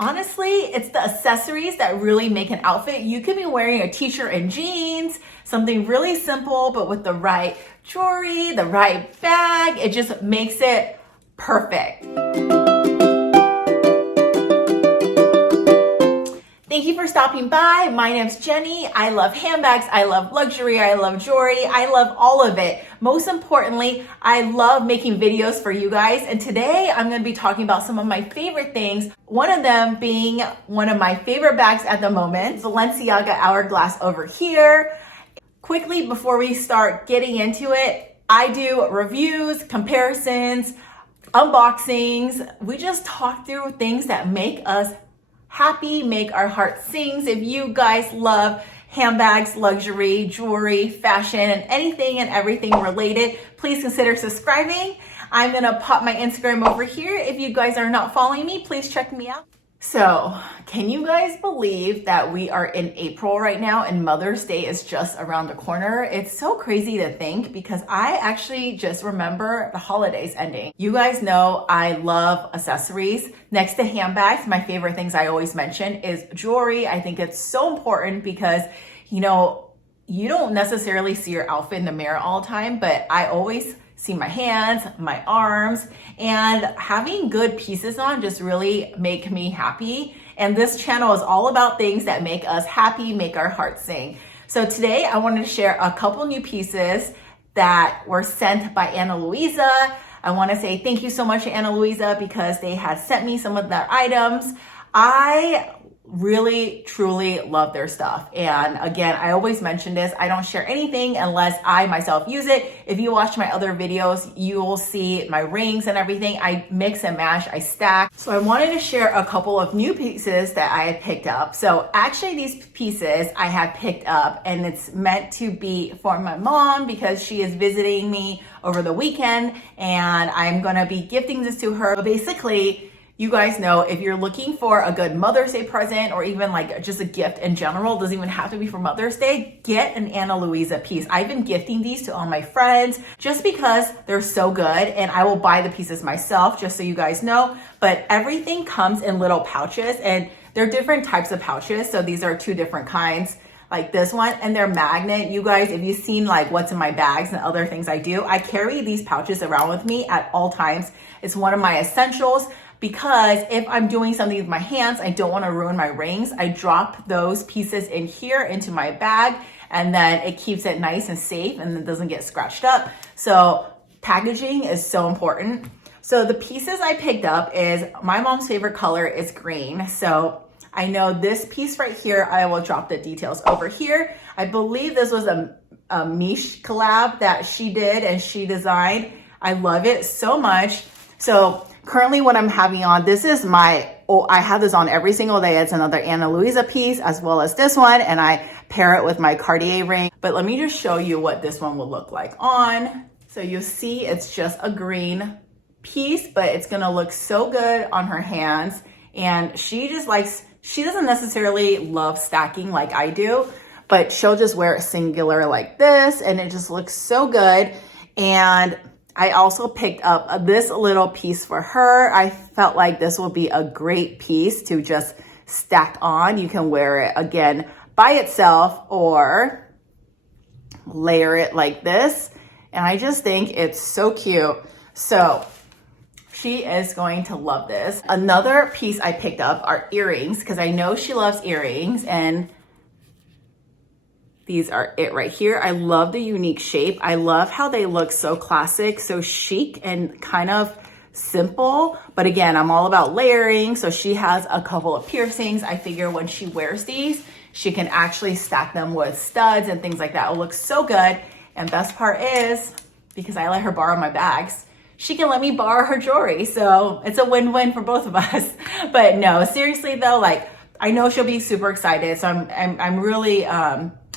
honestly, it's the accessories that really make an outfit. You could be wearing a t-shirt and jeans, something really simple, but with the right jewelry, the right bag, it just makes it perfect. Thank you for stopping by. My name's Jenny. I love handbags. I love luxury. I love jewelry. I love all of it. Most importantly, I love making videos for you guys. And today I'm going to be talking about some of my favorite things. One of them being one of my favorite bags at the moment, Balenciaga Hourglass over here. Quickly, before we start getting into it, I do reviews, comparisons, unboxings. We just talk through things that make us happy, make our heart sings. If you guys love handbags, luxury, jewelry, fashion, and anything and everything related, please consider subscribing. I'm gonna pop my Instagram over here. If you guys are not following me, please check me out. So, can you guys believe that we are in April right now and Mother's Day is just around the corner? It's so crazy to think because I actually just remember the holidays ending. You guys know I love accessories. Next to handbags, my favorite things I always mention is jewelry. I think it's so important because, you know, you don't necessarily see your outfit in the mirror all the time, but I always see my hands, my arms, and having good pieces on just really make me happy. And this channel is all about things that make us happy, make our hearts sing. So today I wanted to share a couple new pieces that were sent by Ana Luisa. I want to say thank you so much to Ana Luisa because they had sent me some of their items. I really, truly love their stuff. And again, I always mention this, I don't share anything unless I myself use it. If you watch my other videos, you will see my rings and everything. I mix and match, I stack. So I wanted to share a couple of new pieces that I had picked up. So actually these pieces I had picked up and it's meant to be for my mom because she is visiting me over the weekend and I'm gonna be gifting this to her. But basically, you guys know if you're looking for a good Mother's Day present or even like just a gift in general, doesn't even have to be for Mother's Day, get an Ana Luisa piece. I've been gifting these to all my friends just because they're so good and I will buy the pieces myself just so you guys know. But everything comes in little pouches and they're different types of pouches. So these are two different kinds. Like this one, and they're magnet. You guys, if you've seen like what's in my bags and other things I do, I carry these pouches around with me at all times. It's one of my essentials. Because if I'm doing something with my hands, I don't want to ruin my rings. I drop those pieces in here into my bag and then it keeps it nice and safe and it doesn't get scratched up. So packaging is so important. So the pieces I picked up is my mom's favorite color is green. So I know this piece right here, I will drop the details over here. I believe this was a Mish collab that she did and she designed. I love it so much. So currently what I'm having on, this is my, I have this on every single day. It's another Ana Luisa piece as well as this one. And I pair it with my Cartier ring. But let me just show you what this one will look like on. So you'll see it's just a green piece, but it's gonna look so good on her hands. And she just likes, she doesn't necessarily love stacking like I do, but she'll just wear it singular like this. And it just looks so good. And I also picked up this little piece for her. I felt like this will be a great piece to just stack on. You can wear it again by itself or layer it like this. And I just think it's so cute. So she is going to love this. Another piece I picked up are earrings because I know she loves earrings and these are it right here. I love the unique shape. I love how they look so classic, so chic and kind of simple. But again, I'm all about layering. So she has a couple of piercings. I figure when she wears these, she can actually stack them with studs and things like that. It'll look so good. And best part is, because I let her borrow my bags, she can let me borrow her jewelry. So it's a win-win for both of us. But no, seriously though, like I know she'll be super excited. So I'm really,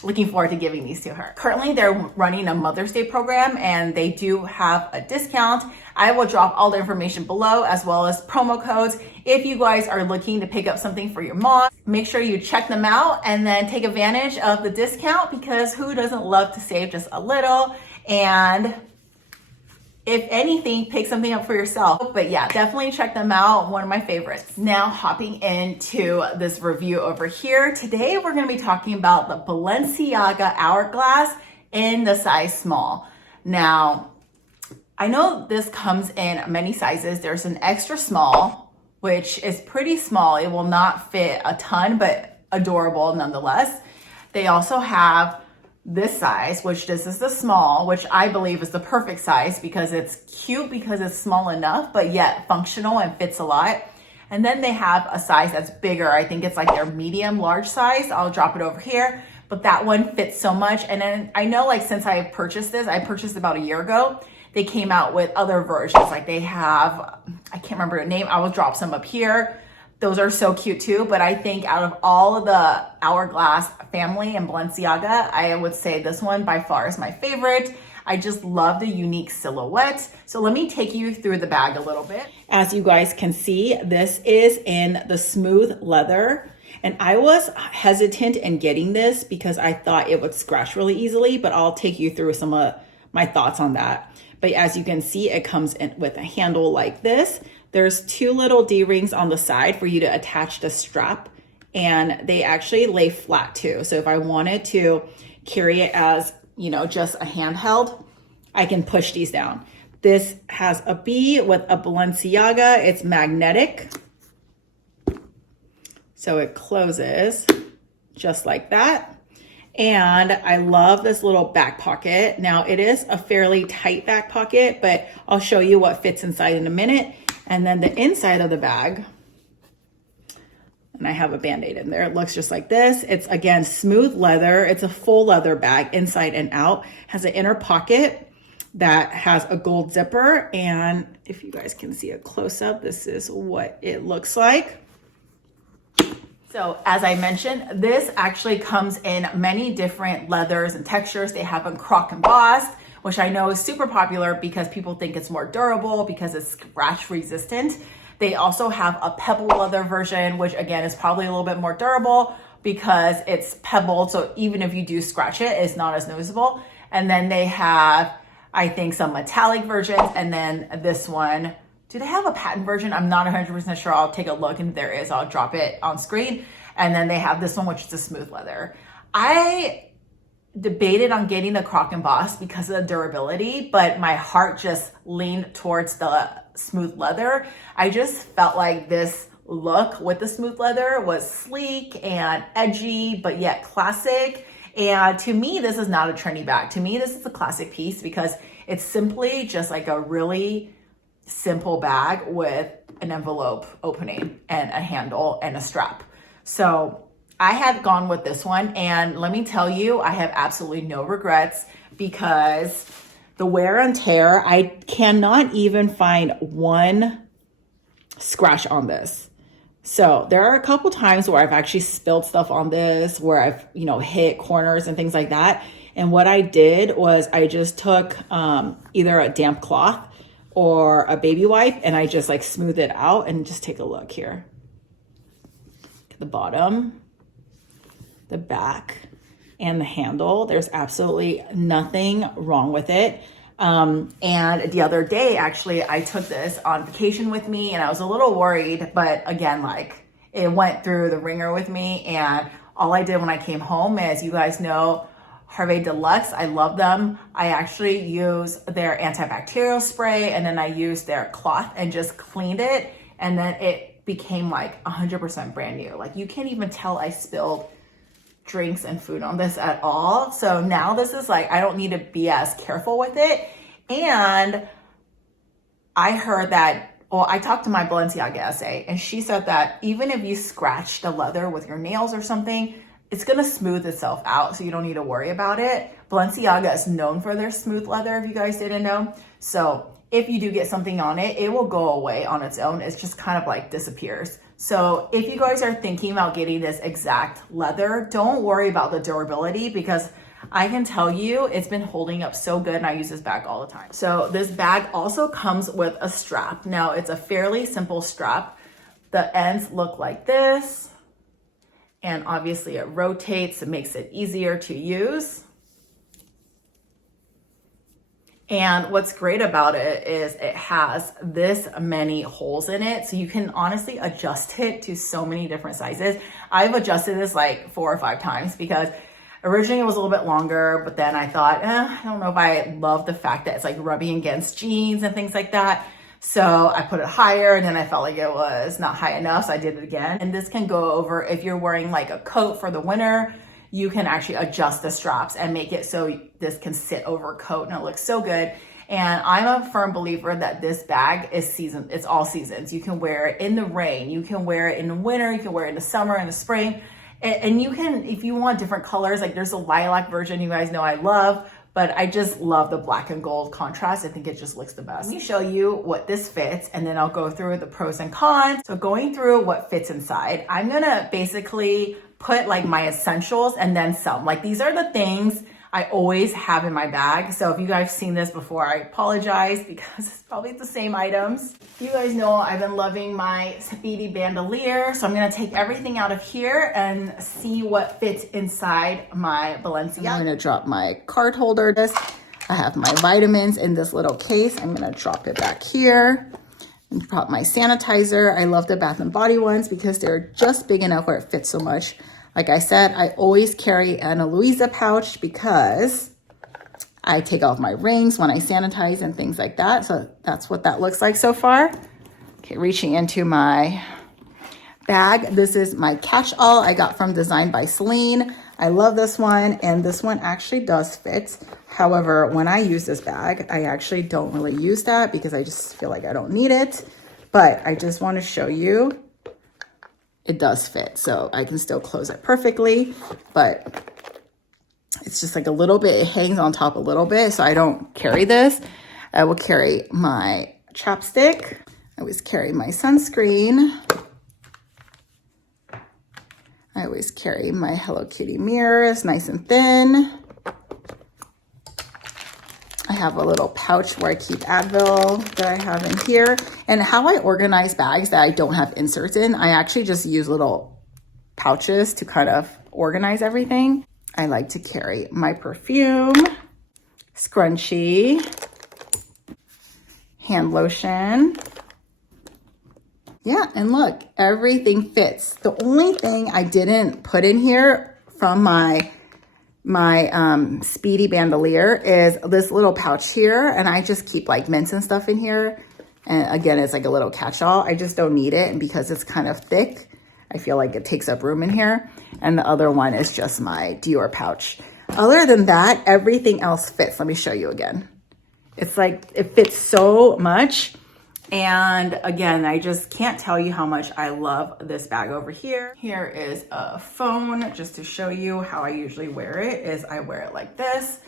looking forward to giving these to her. Currently, they're running a Mother's Day program and they do have a discount. I will drop all the information below as well as promo codes. If you guys are looking to pick up something for your mom, make sure you check them out and then take advantage of the discount because who doesn't love to save just a little? And If anything, pick something up for yourself. But yeah, definitely check them out. One of my favorites. Now hopping into this review over here. Today we're gonna be talking about the Balenciaga Hourglass in the size small. Now, I know this comes in many sizes. There's an extra small, which is pretty small. It will not fit a ton, but adorable nonetheless. They also have this size, which this is the small, which I believe is the perfect size because it's cute because it's small enough, but yet functional and fits a lot. And then they have a size that's bigger. I think it's like their medium large size. I'll drop it over here, but that one fits so much. And then I know, like, since I purchased this, I purchased about a year ago, they came out with other versions. Like they have, I can't remember the name. I will drop some up here. Those are so cute too, but I think out of all of the Hourglass family and Balenciaga, I would say this one by far is my favorite. I just love the unique silhouette. So let me take you through the bag a little bit. As you guys can see, this is in the smooth leather. And I was hesitant in getting this because I thought it would scratch really easily, but I'll take you through some of my thoughts on that. But as you can see, it comes in with a handle like this. There's two little D-rings on the side for you to attach the strap, and they actually lay flat too. So if I wanted to carry it as, you know, just a handheld, I can push these down. This has a B with a Balenciaga. It's magnetic. So it closes just like that. And I love this little back pocket. Now it is a fairly tight back pocket, but I'll show you what fits inside in a minute. And then the inside of the bag, and I have a Band-Aid in there. It looks just like this. It's, again, smooth leather. It's a full leather bag inside and out. Has an inner pocket that has a gold zipper. And if you guys can see a close up, this is what it looks like. So as I mentioned, this actually comes in many different leathers and textures. They have a croc embossed, which I know is super popular because people think it's more durable because it's scratch resistant. They also have a pebble leather version, which again is probably a little bit more durable because it's pebbled. So even if you do scratch it, it's not as noticeable. And then they have, I think, some metallic versions. And then this one, do they have a patent version? I'm not 100% sure. I'll take a look, and if there is, I'll drop it on screen. And then they have this one, which is a smooth leather. I debated on getting the croc embossed because of the durability, but my heart just leaned towards the smooth leather. I just felt like this look with the smooth leather was sleek and edgy, but yet classic. And to me, this is not a trendy bag. To me, this is a classic piece because it's simply just like a really simple bag with an envelope opening and a handle and a strap. So I have gone with this one, and let me tell you, I have absolutely no regrets because the wear and tear, I cannot even find one scratch on this. So there are a couple times where I've actually spilled stuff on this, where I've, you know, hit corners and things like that. And what I did was I just took either a damp cloth or a baby wipe, and I just like smooth it out. And just take a look here. The bottom, the back, and the handle. There's absolutely nothing wrong with it. And the other day, actually, I took this on vacation with me, and I was a little worried, but again, like, it went through the ringer with me. And all I did when I came home is, you guys know, Harvey Deluxe, I love them. I actually use their antibacterial spray, and then I used their cloth and just cleaned it, and then it became like 100% brand new. Like, you can't even tell I spilled drinks and food on this at all. So now this is like, I don't need to be as careful with it. And I heard that, well, I talked to my Balenciaga SA, and she said that even if you scratch the leather with your nails or something, it's gonna smooth itself out, so you don't need to worry about it. Balenciaga is known for their smooth leather, if you guys didn't know. So if you do get something on it, it will go away on its own. It's just kind of like disappears. So if you guys are thinking about getting this exact leather, don't worry about the durability, because I can tell you it's been holding up so good, and I use this bag all the time. So this bag also comes with a strap. Now it's a fairly simple strap. The ends look like this, and obviously it rotates. It makes it easier to use. And what's great about it is it has this many holes in it. So you can honestly adjust it to so many different sizes. I've adjusted this like 4 or 5 times because originally it was a little bit longer, but then I thought, I don't know if I love the fact that it's like rubbing against jeans and things like that. So I put it higher and then I felt like it was not high enough. So I did it again. And this can go over if you're wearing like a coat for the winter, you can actually adjust the straps and make it so this can sit over a coat and it looks so good. And I'm a firm believer that this bag is season, it's all seasons. You can wear it in the rain, you can wear it in the winter, you can wear it in the summer, in the spring. And you can, if you want different colors, like there's a lilac version you guys know I love, but I just love the black and gold contrast. I think it just looks the best. Let me show you what this fits and then I'll go through the pros and cons. So going through what fits inside, I'm gonna basically put like my essentials and then some. Like these are the things I always have in my bag. So if you guys have seen this before, I apologize because it's probably the same items. You guys know I've been loving my speedy bandolier. So I'm gonna take everything out of here and see what fits inside my Balenciaga. I'm gonna drop my card holder. I have my vitamins in this little case. I'm gonna drop it back here. And drop my sanitizer. I love the Bath & Body ones because they're just big enough where it fits so much. Like I said, I always carry an Luisa pouch because I take off my rings when I sanitize and things like that. So that's what that looks like so far. Okay, reaching into my bag. This is my catch-all I got from Designed by Celine. I love this one, and this one actually does fit. However, when I use this bag, I actually don't really use that because I just feel like I don't need it. But I just want to show you it does fit, so I can still close it perfectly, but it's just like a little bit, it hangs on top a little bit, so I don't carry this. I will carry my chapstick. I always carry my sunscreen. I always carry my Hello Kitty mirrors, nice and thin. I have a little pouch where I keep Advil that I have in here. And how I organize bags that I don't have inserts in, I actually just use little pouches to kind of organize everything. I like to carry my perfume, scrunchie, hand lotion. Yeah, and look, everything fits. The only thing I didn't put in here from my speedy bandolier is this little pouch here, and I just keep like mints and stuff in here. And again, it's like a little catch-all. I just don't need it, and because it's kind of thick, I feel like it takes up room in here. And the other one is just my Dior pouch. Other than that, everything else fits. Let me show you again. It's like, it fits so much. And again, I just can't tell you how much I love this bag over here. Here is a phone, just to show you how I usually wear it, is I wear it like this.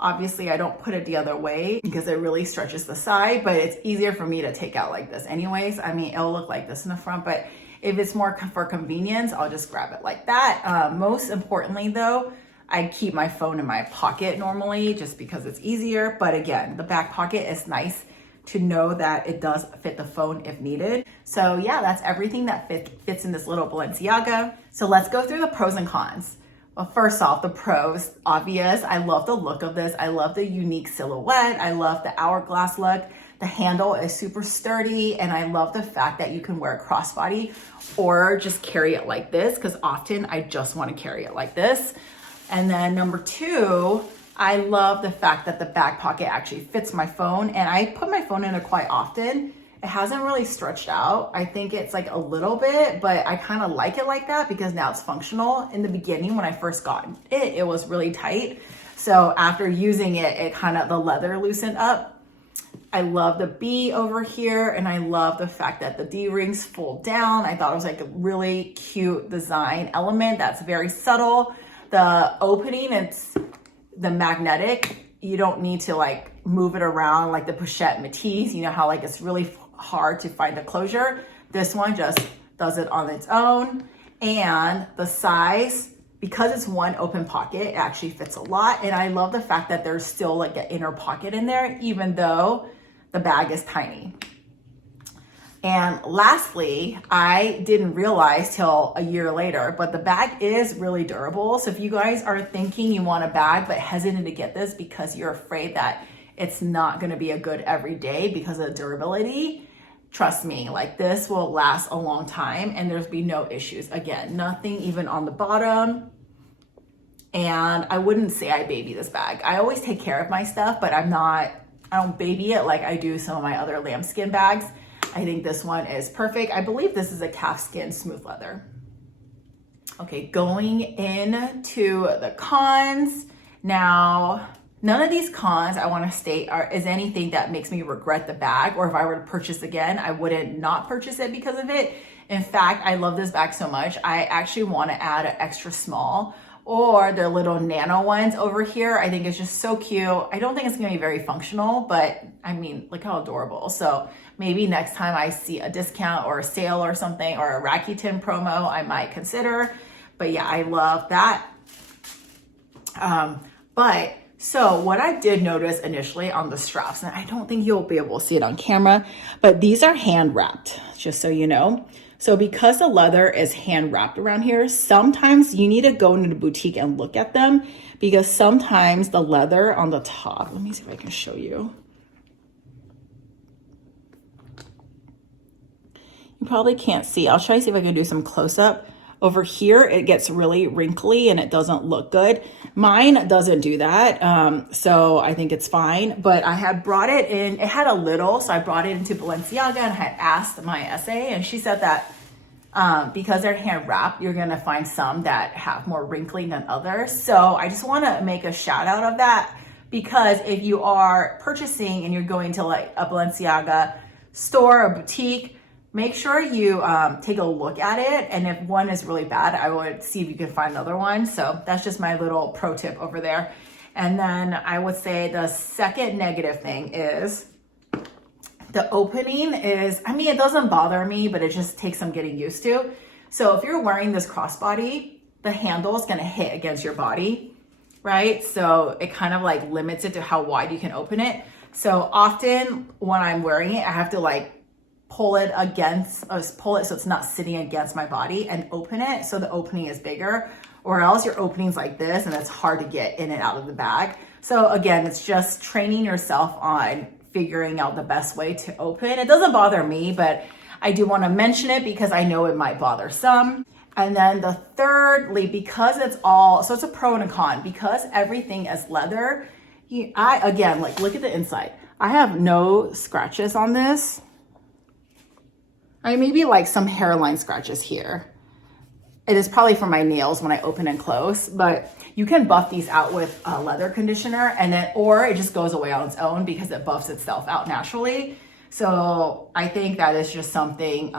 Obviously, I don't put it the other way because it really stretches the side, but it's easier for me to take out like this anyways. I mean, it'll look like this in the front, but if it's more for convenience, I'll just grab it like that. Most importantly though, I keep my phone in my pocket normally just because it's easier. But again, the back pocket is nice to know that it does fit the phone if needed. So yeah, that's everything that fits in this little Balenciaga. So let's go through the pros and cons. Well, first off, the pros, obvious. I love the look of this. I love the unique silhouette. I love the hourglass look. The handle is super sturdy, and I love the fact that you can wear a crossbody or just carry it like this, because often I just want to carry it like this. And then number two, I love the fact that the back pocket actually fits my phone, and I put my phone in it quite often. It hasn't really stretched out. I think it's like a little bit, but I kind of like it like that because now it's functional. In the beginning, when I first got it, it was really tight. So after using it, it kind of, the leather loosened up. I love the B over here, and I love the fact that the D-rings fold down. I thought it was like a really cute design element that's very subtle. The opening, it's the magnetic. You don't need to like move it around like the Pochette Métis. You know how like it's really hard to find a closure. This one just does it on its own. And the size, because it's one open pocket, it actually fits a lot. And I love the fact that there's still like an inner pocket in there, even though the bag is tiny. And lastly, I didn't realize till a year later, but the bag is really durable. So if you guys are thinking you want a bag but hesitant to get this because you're afraid that it's not gonna be a good everyday because of the durability. Trust me, like this will last a long time and there's be no issues. Again, nothing even on the bottom. And I wouldn't say I baby this bag. I always take care of my stuff, but I don't baby it like I do some of my other lambskin bags. I think this one is perfect. I believe this is a calfskin smooth leather. Okay, going into the cons. Now, none of these cons I want to state is anything that makes me regret the bag, or if I were to purchase again, I wouldn't not purchase it because of it. In fact, I love this bag so much, I actually want to add an extra small, or the little nano ones over here. I think it's just so cute. I don't think it's gonna be very functional, but I mean, look how adorable. So maybe next time I see a discount or a sale or something, or a Rakuten promo, I might consider. But yeah, I love that. So what I did notice initially on the straps, and I don't think you'll be able to see it on camera, but these are hand wrapped, just so you know. So because the leather is hand wrapped around here, sometimes you need to go into the boutique and look at them, because sometimes the leather on the top, let me see if I can show you. You probably can't see. I'll try to see if I can do some close up. Over here, it gets really wrinkly and it doesn't look good. Mine doesn't do that, so I think it's fine. But I had brought it in, it had a little, so I brought it into Balenciaga and I had asked my SA, and she said that because they're hand wrapped, you're gonna find some that have more wrinkly than others. So I just wanna make a shout out of that, because if you are purchasing and you're going to like a Balenciaga store or boutique, make sure you take a look at it. And if one is really bad, I would see if you can find another one. So that's just my little pro tip over there. And then I would say the second negative thing is the opening is, I mean, it doesn't bother me, but it just takes some getting used to. So if you're wearing this crossbody, the handle is gonna hit against your body, right? So it kind of like limits it to how wide you can open it. So often when I'm wearing it, I have to like pull it so it's not sitting against my body, and open it so the opening is bigger, or else your opening's like this and it's hard to get in and out of the bag. So again, it's just training yourself on figuring out the best way to open. It doesn't bother me, but I do want to mention it because I know it might bother some. And then the thirdly, because it's all, so it's a pro and a con, because everything is leather, again, like look at the inside. I have no scratches on this. I mean, maybe like some hairline scratches here. It is probably from my nails when I open and close, but you can buff these out with a leather conditioner, and then, or it just goes away on its own because it buffs itself out naturally. So I think that is just something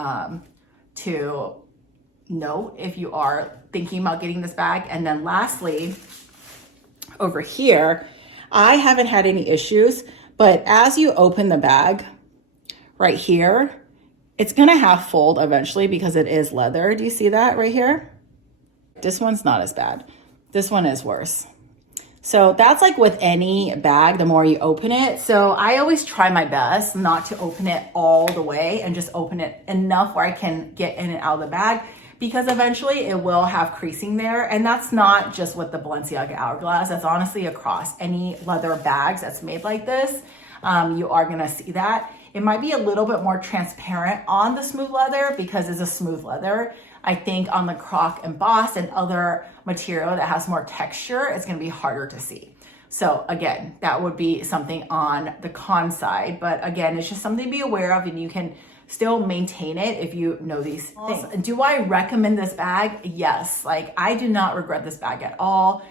to note if you are thinking about getting this bag. And then lastly, over here, I haven't had any issues, but as you open the bag right here, it's gonna have fold eventually because it is leather. Do you see that right here? This one's not as bad. This one is worse. So that's like with any bag, the more you open it. So I always try my best not to open it all the way and just open it enough where I can get in and out of the bag, because eventually it will have creasing there. And that's not just with the Balenciaga Hourglass. That's honestly across any leather bags that's made like this. You are gonna see that. It might be a little bit more transparent on the smooth leather because it's a smooth leather. I think on the croc embossed and other material that has more texture, it's gonna be harder to see. So again, that would be something on the con side. But again, it's just something to be aware of, and you can still maintain it if you know these things. Do I recommend this bag? Yes, like I do not regret this bag at all.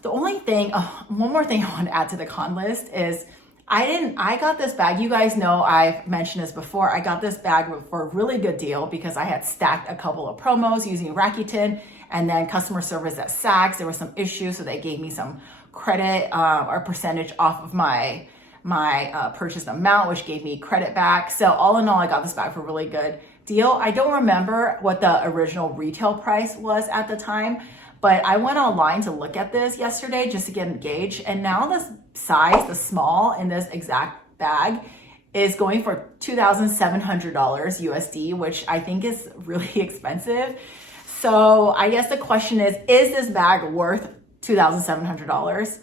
The only thing, one more thing I want to add to the con list is I got this bag. You guys know I've mentioned this before. I got this bag for a really good deal because I had stacked a couple of promos using Rakuten, and then customer service at Saks. There were some issues, so they gave me some credit or percentage off of my purchase amount, which gave me credit back. So all in all, I got this bag for a really good deal. I don't remember what the original retail price was at the time, but I went online to look at this yesterday just to get a gauge. And now this size, the small in this exact bag, is going for $2,700 USD, which I think is really expensive. So I guess the question is this bag worth $2,700?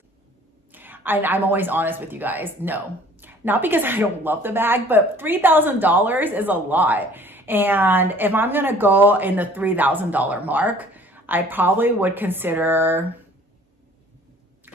I'm always honest with you guys. No, not because I don't love the bag, but $3,000 is a lot. And if I'm gonna go in the $3,000 mark, I probably would consider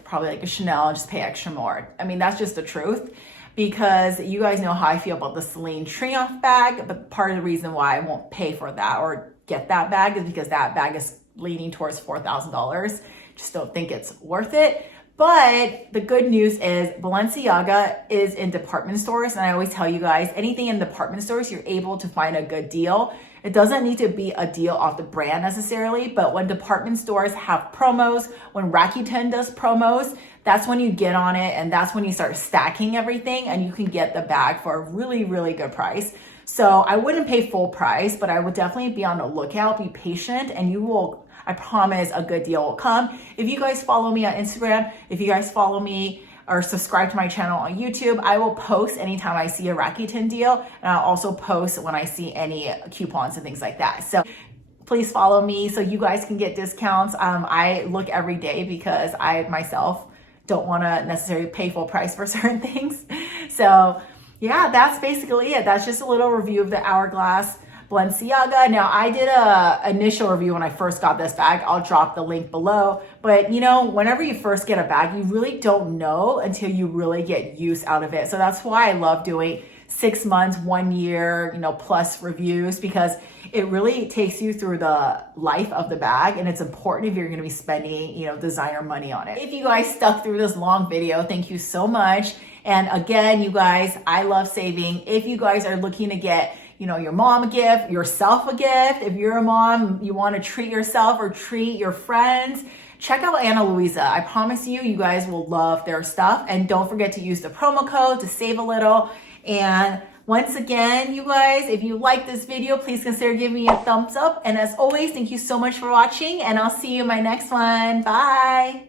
probably like a Chanel and just pay extra more. I mean, that's just the truth, because you guys know how I feel about the Celine Triomphe bag, but part of the reason why I won't pay for that or get that bag is because that bag is leaning towards $4,000. Just don't think it's worth it. But the good news is Balenciaga is in department stores. And I always tell you guys, anything in department stores, you're able to find a good deal. It doesn't need to be a deal off the brand necessarily, but when department stores have promos, when Rakuten does promos, that's when you get on it, and that's when you start stacking everything and you can get the bag for a really, really good price. So I wouldn't pay full price, but I would definitely be on the lookout, be patient, and you will, I promise, a good deal will come. If you guys follow me on Instagram, if you guys follow me or subscribe to my channel on YouTube, I will post anytime I see a Rakuten deal, and I'll also post when I see any coupons and things like that. So please follow me so you guys can get discounts. I look every day because I myself don't want to necessarily pay full price for certain things. So yeah, that's basically it. That's just a little review of the Hourglass Balenciaga. Now, I did a initial review when I first got this bag. I'll drop the link below. But you know, whenever you first get a bag, you really don't know until you really get use out of it. So that's why I love doing 6 months, 1 year, you know, plus reviews, because it really takes you through the life of the bag, and it's important if you're going to be spending, you know, designer money on it. If you guys stuck through this long video, thank you so much. And again, you guys, I love saving. If you guys are looking to get, you know, your mom a gift, yourself a gift, if you're a mom, you want to treat yourself or treat your friends, check out Ana Luisa. I promise you, you guys will love their stuff. And don't forget to use the promo code to save a little. And once again, you guys, if you like this video, please consider giving me a thumbs up. And as always, thank you so much for watching, and I'll see you in my next one. Bye.